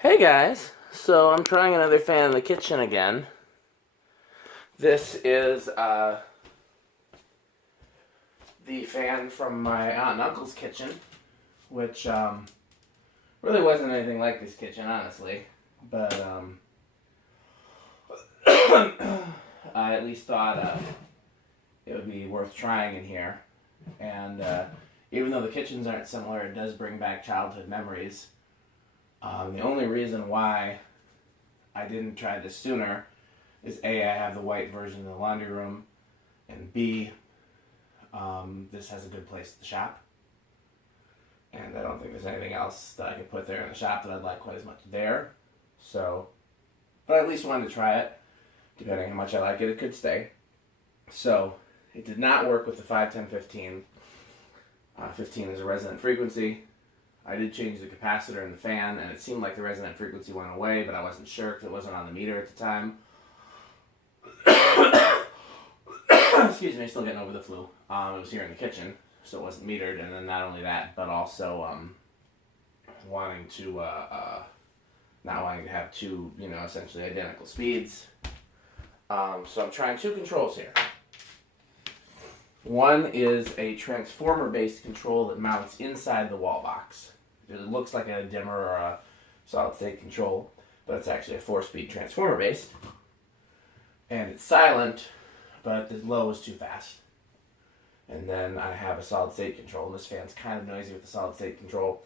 Hey guys, so I'm trying another fan in the kitchen again. This is the fan from my aunt and uncle's kitchen, which really wasn't anything like this kitchen, honestly. But I at least thought it would be worth trying in here. And even though the kitchens aren't similar, it does bring back childhood memories. The only reason why I didn't try this sooner is A, I have the white version in the laundry room, and B, this has a good place at the shop. And I don't think there's anything else that I could put there in the shop that I'd like quite as much there. So, but I at least wanted to try it. Depending on how much I like it, it could stay. So, it did not work with the 51015. 15 is a resonant frequency. I did change the capacitor in the fan, and it seemed like the resonant frequency went away, but I wasn't sure because it wasn't on the meter at the time. Excuse me, still getting over the flu. It was here in the kitchen, so it wasn't metered, and then not only that, but also wanting to not wanting to have two, essentially identical speeds. So I'm trying two controls here. One is a transformer-based control that mounts inside the wall box. It looks like a dimmer or a solid-state control, but it's actually a 4-speed transformer-based. And it's silent, but the low is too fast. And then I have a solid-state control. This fan's kind of noisy with the solid-state control.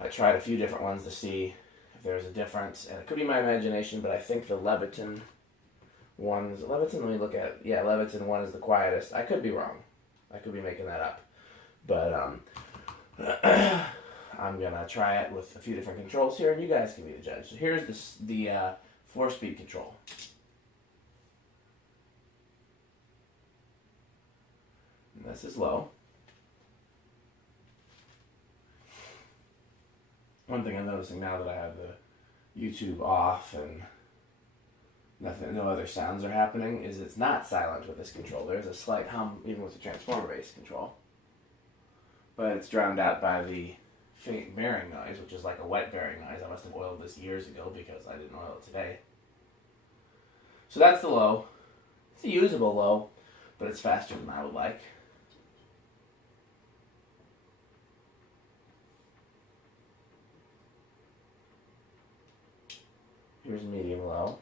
I tried a few different ones to see if there's a difference, and it could be my imagination, but I think the Leviton one, let me look at it. Yeah, Leviton one is the quietest. I could be wrong. I could be making that up. But I'm going to try it with a few different controls here, and you guys can be the judge. So here's the 4-speed control. And this is low. One thing I'm noticing now that I have the YouTube off and no other sounds are happening is it's not silent with this control. There's a slight hum even with the transformer-based control. But it's drowned out by the faint bearing noise, which is like a wet bearing noise. I must have oiled this years ago because I didn't oil it today. So that's the low. It's a usable low, but it's faster than I would like. Here's medium low.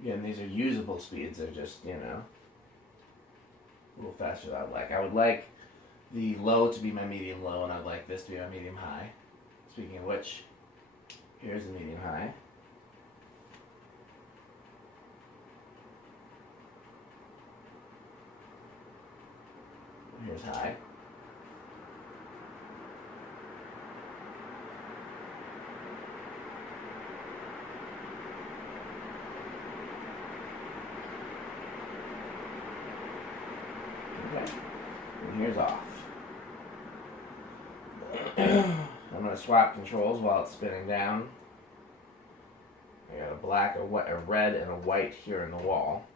Again, these are usable speeds. They're just, a little faster than I'd like. I would like the low to be my medium low, and I'd like this to be my medium high. Speaking of which, here's the medium high. Here's high. Okay, and here's off. I'm going to swap controls while it's spinning down. I got a black, a red, and a white here in the wall.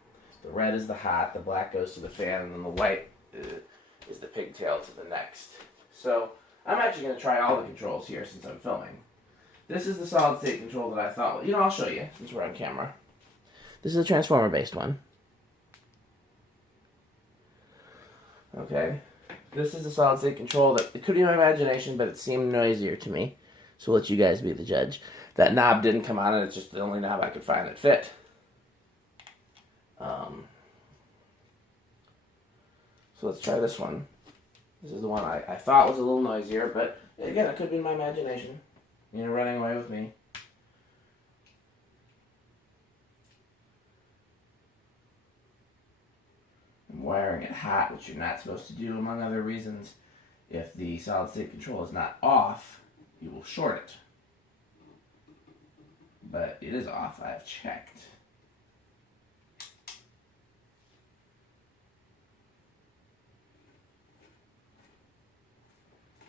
The red is the hot, the black goes to the fan, and then the white is the pigtail to the next. So I'm actually going to try all the controls here since I'm filming. This is the solid state control that I thought, I'll show you since we're on camera. This is a transformer based one. Okay, this is a solid state control that it could be my imagination, but it seemed noisier to me. So we'll let you guys be the judge. That knob didn't come on, and it's just the only knob I could find that fit. So let's try this one. This is the one I thought was a little noisier, but again, it could be my imagination. Running away with me. I'm wiring it hot, which you're not supposed to do, among other reasons. If the solid state control is not off, you will short it. But it is off, I've checked.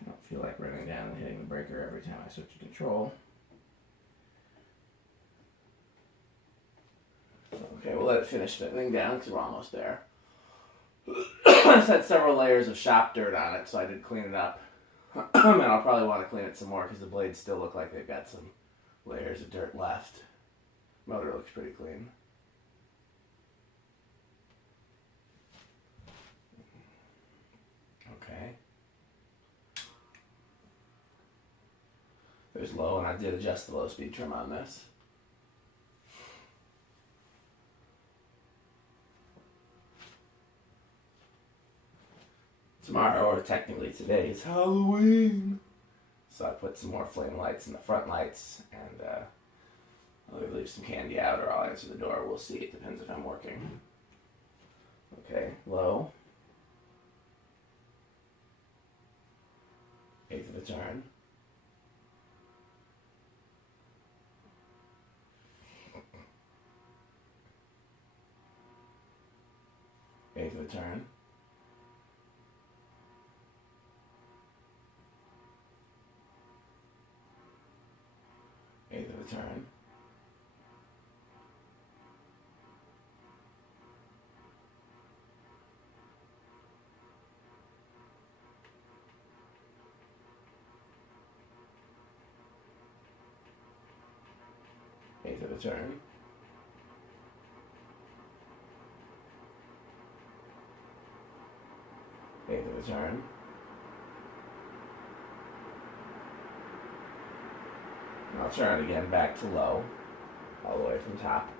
I don't feel like running down and hitting the breaker every time I switch a control. Okay, we'll let it finish spinning down because we're almost there. It's had several layers of shop dirt on it, so I did clean it up. And I'll probably want to clean it some more because the blades still look like they've got some layers of dirt left. Motor looks pretty clean. Okay. There's low, and I did adjust the low speed trim on this. Tomorrow, or technically today, is Halloween. So I put some more flame lights in the front lights, and I'll either leave some candy out or I'll answer the door. We'll see. It depends if I'm working. Okay, low. Eighth of a turn. Eighth of a turn. Eighth of a turn. Eighth of a turn. Eighth of a turn. And I'll turn it again back to low, all the way from top.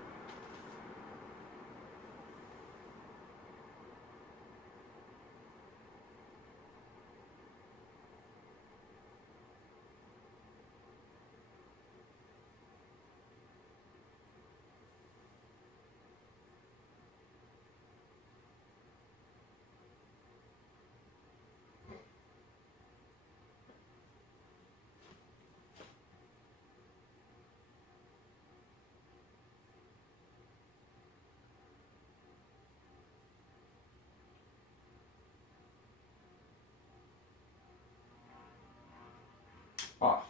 Off.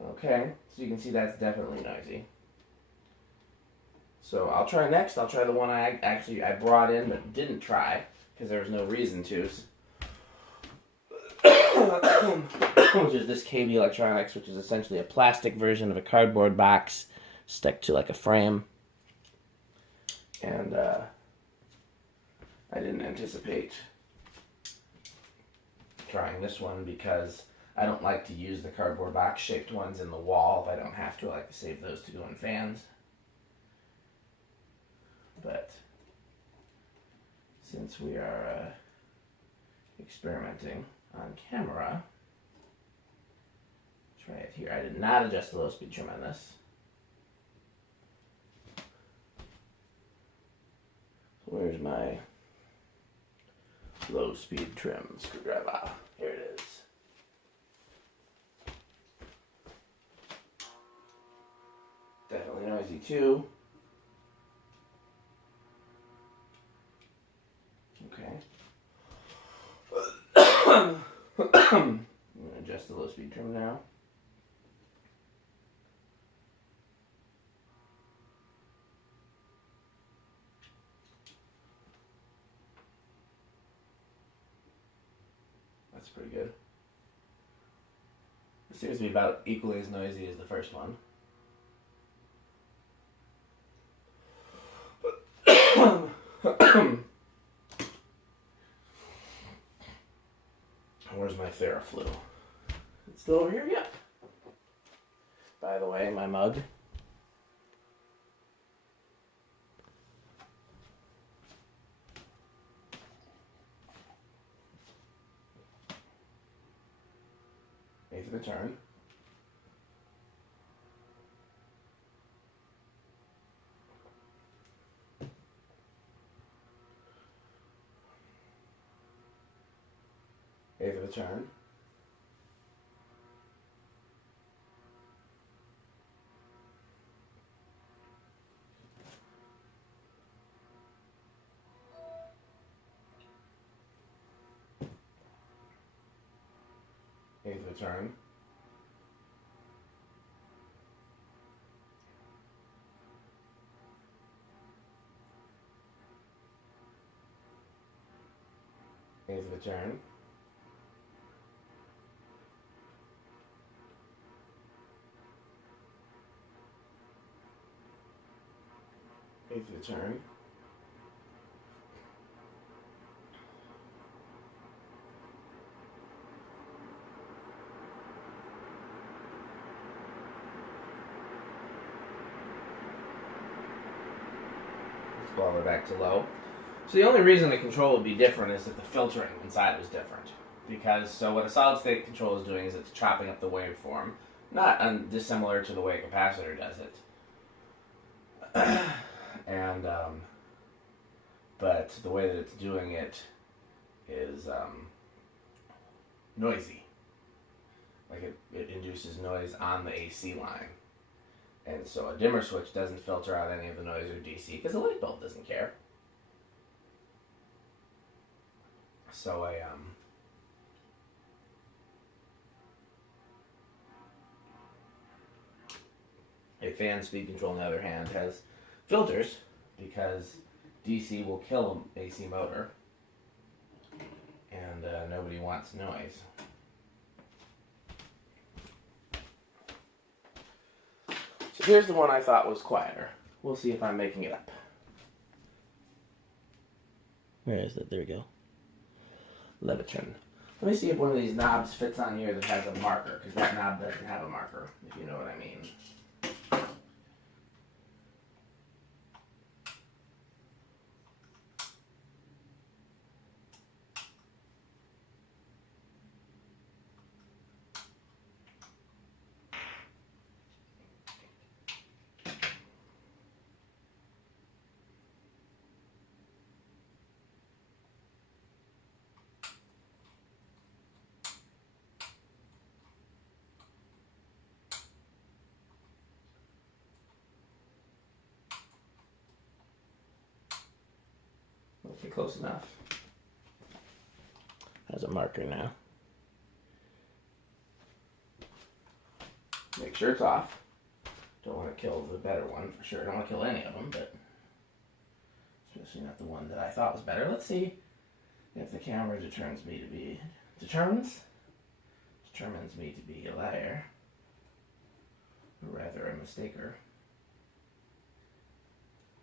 Okay, so you can see that's definitely noisy. So I'll try next. I'll try the one I brought in but didn't try because there was no reason to. Which is this KB Electronics, which is essentially a plastic version of a cardboard box stuck to like a frame. And I didn't anticipate trying this one because I don't like to use the cardboard box shaped ones in the wall. If I don't have to, I like to save those to go in fans. But since we are experimenting on camera, try it here. I did not adjust the low speed trim on this. So where's my low speed trim screwdriver? Here it is. Definitely noisy too. Okay. I'm going to adjust the low speed trim now. That's pretty good. It seems to be about equally as noisy as the first one. Where's my Theraflu? It's still over here? Yeah. By the way, my mug. Eighth of a turn. Eighth of a turn. Eighth of a turn. eighth of a turn, eighth of a turn, let's go all the way back to low. So the only reason the control would be different is that the filtering inside was different. Because, so what a solid state control is doing is it's chopping up the waveform, not dissimilar to the way a capacitor does it. And, but the way that it's doing it is noisy. Like it induces noise on the AC line. And so a dimmer switch doesn't filter out any of the noise or DC because the light bulb doesn't care. So a fan speed control, on the other hand, has filters because DC will kill an AC motor, and nobody wants noise. So here's the one I thought was quieter. We'll see if I'm making it up. Where is it? There we go. Levitron. Let me see if one of these knobs fits on here that has a marker, because that knob doesn't have a marker, if you know what I mean. Okay, close enough. Has a marker now. Make sure it's off. Don't want to kill the better one for sure. Don't want to kill any of them, but especially not the one that I thought was better. Let's see if the camera determines me to be a liar, or rather a mistaker.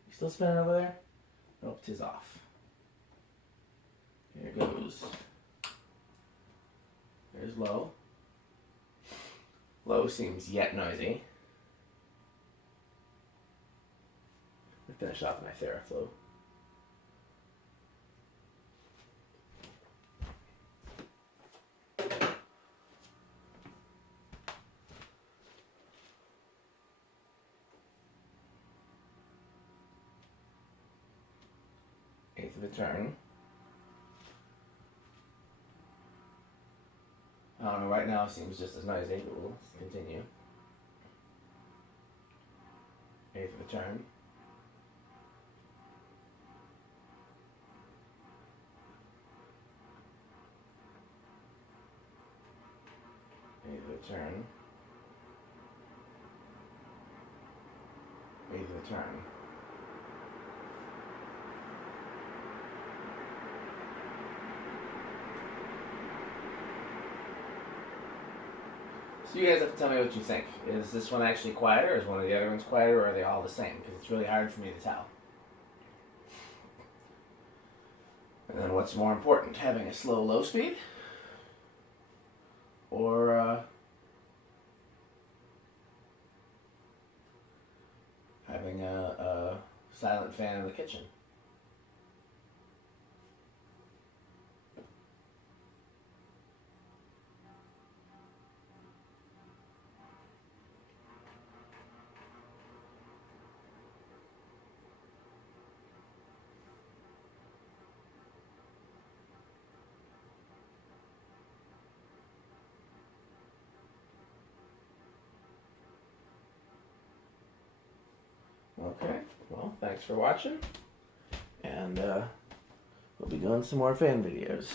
You still spinning over there? Nope, 'tis off. Here goes. There's low. Low seems yet noisy. I finish off my Theraflow. Eighth of a turn. I don't know, right now it seems just as noisy, but we'll continue. Eighth of a turn. Eighth of a turn. Eighth of a turn. So you guys have to tell me what you think. Is this one actually quieter? Is one of the other ones quieter? Or are they all the same? Because it's really hard for me to tell. And then what's more important? Having a slow low speed? Or having a silent fan in the kitchen? Okay, well, thanks for watching, and we'll be doing some more fan videos.